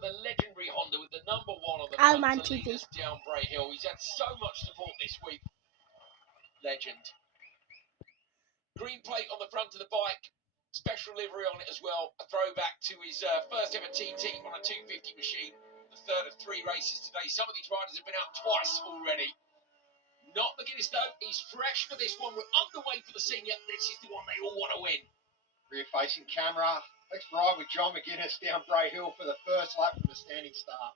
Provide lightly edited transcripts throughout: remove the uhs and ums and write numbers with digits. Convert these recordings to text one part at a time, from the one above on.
for the legendary Honda with the number 1 on the Oh, front man, to lead TV. us down Bray Hill. He's had so much support this week. Legend. Green plate on the front of the bike. Special livery on it as well. A throwback to his first ever TT on a 250 machine. The third of 3 races today. Some of these riders have been out twice already. Not McGuinness though. He's fresh for this one. We're underway for the senior. This is the one they all want to win. Rear facing camera. Let's ride with John McGuinness down Bray Hill for the first lap from a standing start.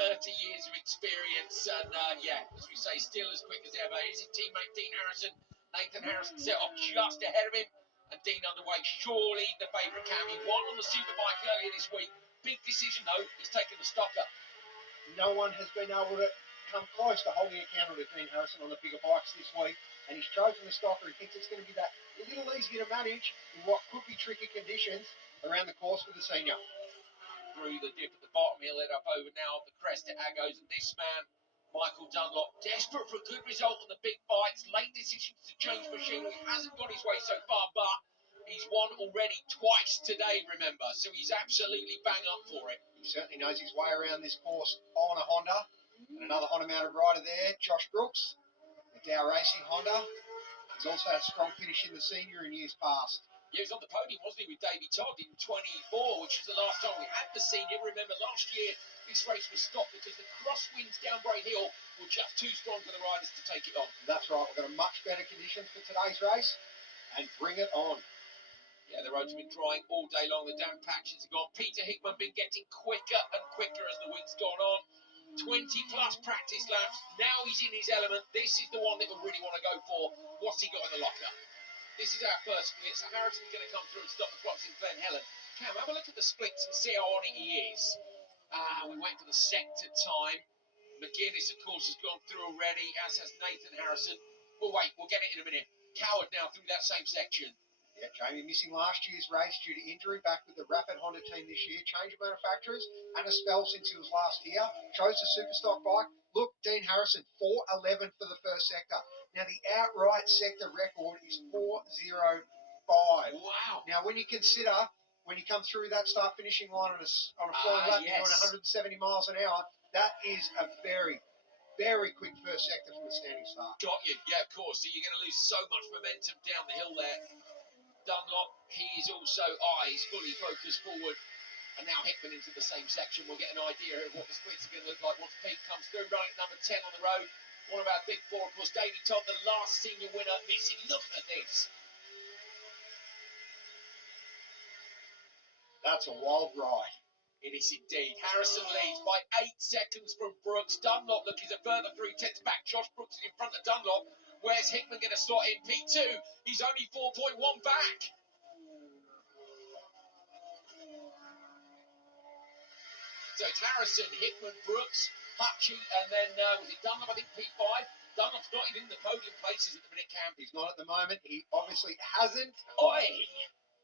30 years of experience, and yeah, as we say, still as quick as ever. Here's his teammate Dean Harrison. Nathan Harrison set off just ahead of him, and Dean underway. Surely the favourite cam. He won on the Superbike earlier this week. Big decision though. He's taken the stocker. No one has been able to come close to holding a candle to Dean Harrison on the bigger bikes this week, and he's chosen the stocker. He thinks it's going to be that little easier to manage in what could be tricky conditions around the course for the senior. Through the dip at the bottom, he'll head up over now the crest at Agos, and this man, Michael Dunlop, desperate for a good result on the big bikes. Late decisions to change machinery. Hasn't got his way so far, but he's won already twice today, remember, so he's absolutely bang up for it. He certainly knows his way around this course on a Honda. And another Honda-mounted rider there, Josh Brooks, the Dow Racing Honda. He's also had a strong finish in the senior in years past. He was on the podium, wasn't he, with Davey Todd in 24, which was the last time we had the senior. Remember, last year, this race was stopped because the crosswinds down Bray Hill were just too strong for the riders to take it on. That's right, we've got a much better conditions for today's race, and bring it on. Yeah, the roads have been drying all day long. The damp patches have gone. Peter Hickman been getting quicker and quicker as the week's gone on. 20-plus practice laps. Now he's in his element. This is the one that we really want to go for. What's he got in the locker? This is our first split, so Harrison's going to come through and stop the clocks in Glen Helen. Cam, have a look at the splits and see how on it he is. We wait for the sector time. McGuinness, of course, has gone through already, as has Nathan Harrison. We'll wait, we'll get it in a minute. Coward now through that same section. Yeah, Jamie missing last year's race due to injury, back with the Rapid Honda team this year. Change of manufacturers and a spell since he was last here. Chose the Superstock bike. Look, Dean Harrison, 4:11 for the first sector. Now, the outright sector record is 4:05. Wow. Now, when you consider, when you come through that start-finishing line on a flowing lap, yes. you're doing 170 miles an hour, that is a very, very quick first sector from a standing start. Got you. Yeah, of course. So you're going to lose so much momentum down the hill there. Dunlop, he is also eyes fully focused forward. And now Hickman into the same section. We'll get an idea of what the splits are going to look like once Pete comes through, running number 10 on the road. One of our big four, of course, Davey Todd, the last senior winner missing. Look at this. That's a wild ride. It is indeed. Harrison leads by 8 seconds from Brooks. Dunlop, look, he's a further 3/10 back. Josh Brooks is in front of Dunlop. Where's Hickman going to slot in? P2, he's only 4.1 back. So it's Harrison, Hickman, Brooks, Hutchie, and then was it Dunlop? I think P5. Dunlop's not even in the podium places at the minute, Cam. He's not at the moment. He obviously hasn't. Oi!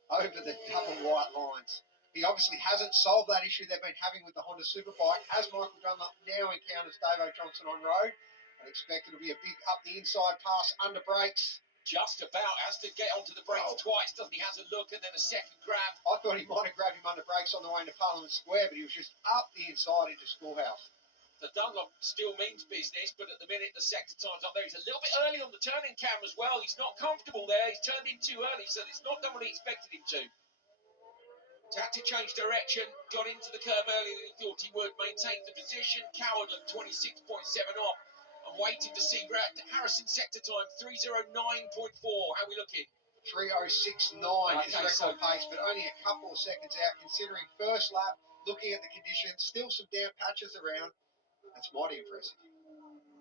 Over the double white lines. He obviously hasn't solved that issue they've been having with the Honda Superbike. As Michael Dunlop now encounters Dave Johnson on road, I expect it'll be a big up the inside pass under brakes. Just about. Has to get onto the brakes twice, doesn't he? Has a look and then a second grab. I thought he might have grabbed him under brakes on the way into Parliament Square, but he was just up the inside into Schoolhouse. The Dunlop still means business, but at the minute the sector time's up there. He's a little bit early on the turning cam as well. He's not comfortable there. He's turned in too early, so it's not done what he expected him to. Had to change direction, got into the curve earlier than he thought he would, maintained the position. Coward looked 26.7 off. I'm waiting to see Harrison sector time, 3:09.4. How are we looking? 3:06.9 is record pace, but only a couple of seconds out considering first lap, looking at the conditions, still some damp patches around. That's mighty impressive.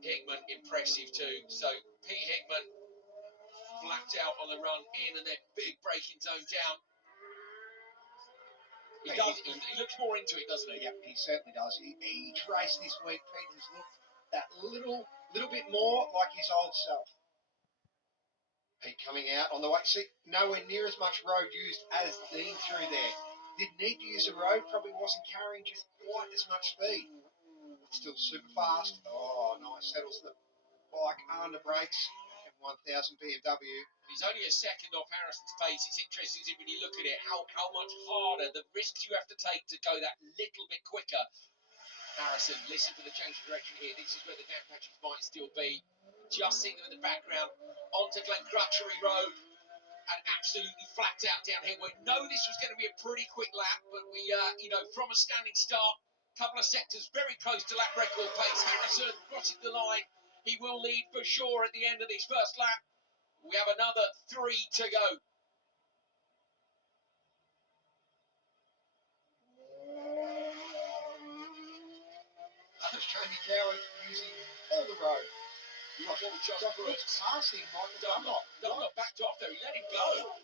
Hickman, impressive too. So Pete Hickman, flat out on the run in and then big braking zone down. He looks more into it, doesn't he? Yep, he certainly does. Each race this week, Pete has looked that little bit more like his old self. Pete coming out on the way. See, nowhere near as much road used as Dean through there. Didn't need to use the road, probably wasn't carrying just quite as much speed. Still super fast. Oh, nice. Settles the bike under brakes and 1000 BMW. He's only a second off Harrison's pace. It's interesting when you look at it, how much harder the risks you have to take to go that little bit quicker. Harrison, listen for the change of direction here. This is where the damp patches might still be. Just seeing them in the background. Onto Glencrutchery Road. And absolutely flat out down here. We know this was going to be a pretty quick lap, but we, from a standing start, couple of sectors very close to lap record pace. Harrison crosses the line. He will lead for sure at the end of this first lap. We have another 3 to go. That was Jamie Coward using all the road. Josh Brooks passing Michael Dunlop. Dunlop backed off there. He let him go.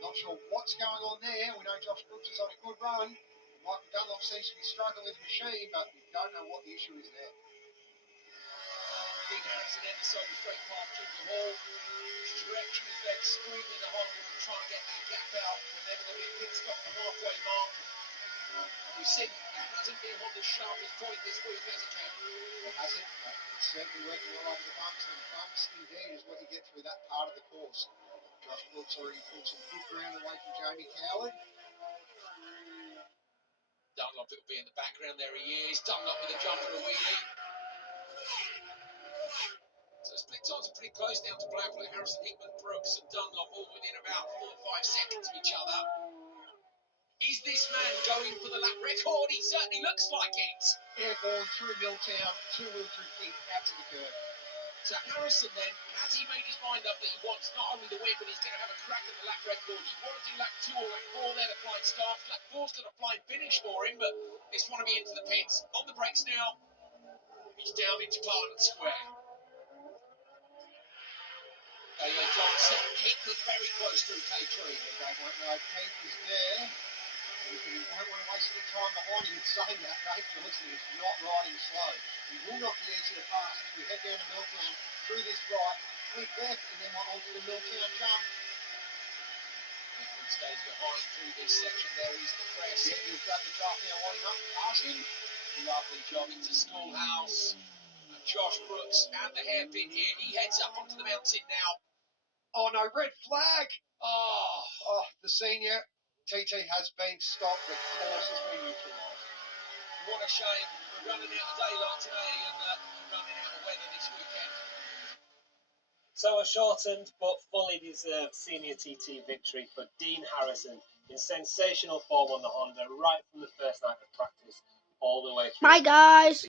Not sure what's going on there. We know Josh Brooks is on a good run. Michael Dunlop seems to be struggling with the machine, but we don't know what the issue is there. Dean Harrison then decided straight past Ginger Hall. Stretching his legs, screaming the Honda and trying to get that gap out. And then there'll be a pit stop at the halfway mark. And we've seen it hasn't been Honda's sharpest point this week, has it, Cam? It hasn't. It's certainly working well over the bumps, and bumps indeed is what you get through that part of the course. Josh Brooks already pulled some good ground away from Jamie Coward. Dunlop will be in the background. There he is. Dunlop with a jump and a wheelie. So split times are pretty close now to Blackwell. Harrison, Hickman, Brooks and Dunlop all within about 4 or 5 seconds of each other. Is this man going for the lap record? He certainly looks like it. Airborne through Milltown, 2-wheel through Keith, out to the curve. So Harrison then, has he made his mind up that he wants not only the win, but he's going to have a crack at the lap record? You want to do lap 2 or lap 4, they're the flying starts. Lap 4's got a flying finish for him, but this want to be into the pits. On the brakes now. He's down into Parliament Square. Johnson, Hickman very close through K3. They won't know Pete is there. You don't want to waste any time behind him. In saying that, Dave Johnson is not riding slow. He will not be easy to pass as we head down to Milltown through this right, flip left, and then we're onto the Milltown jump. Hickman stays behind through this section. There is the crest. Yeah, you've got the drop now, lining up, passing. Lovely job into Schoolhouse. And Josh Brooks at the hairpin here. He heads up onto the mountain now. Oh no, red flag! Oh, The senior TT has been stopped. The course has been neutralised. what a shame. We're running out of daylight today and we're running out of weather this weekend. So a shortened but fully deserved senior TT victory for Dean Harrison in sensational form on the Honda right from the first night of practice all the way through. Bye guys.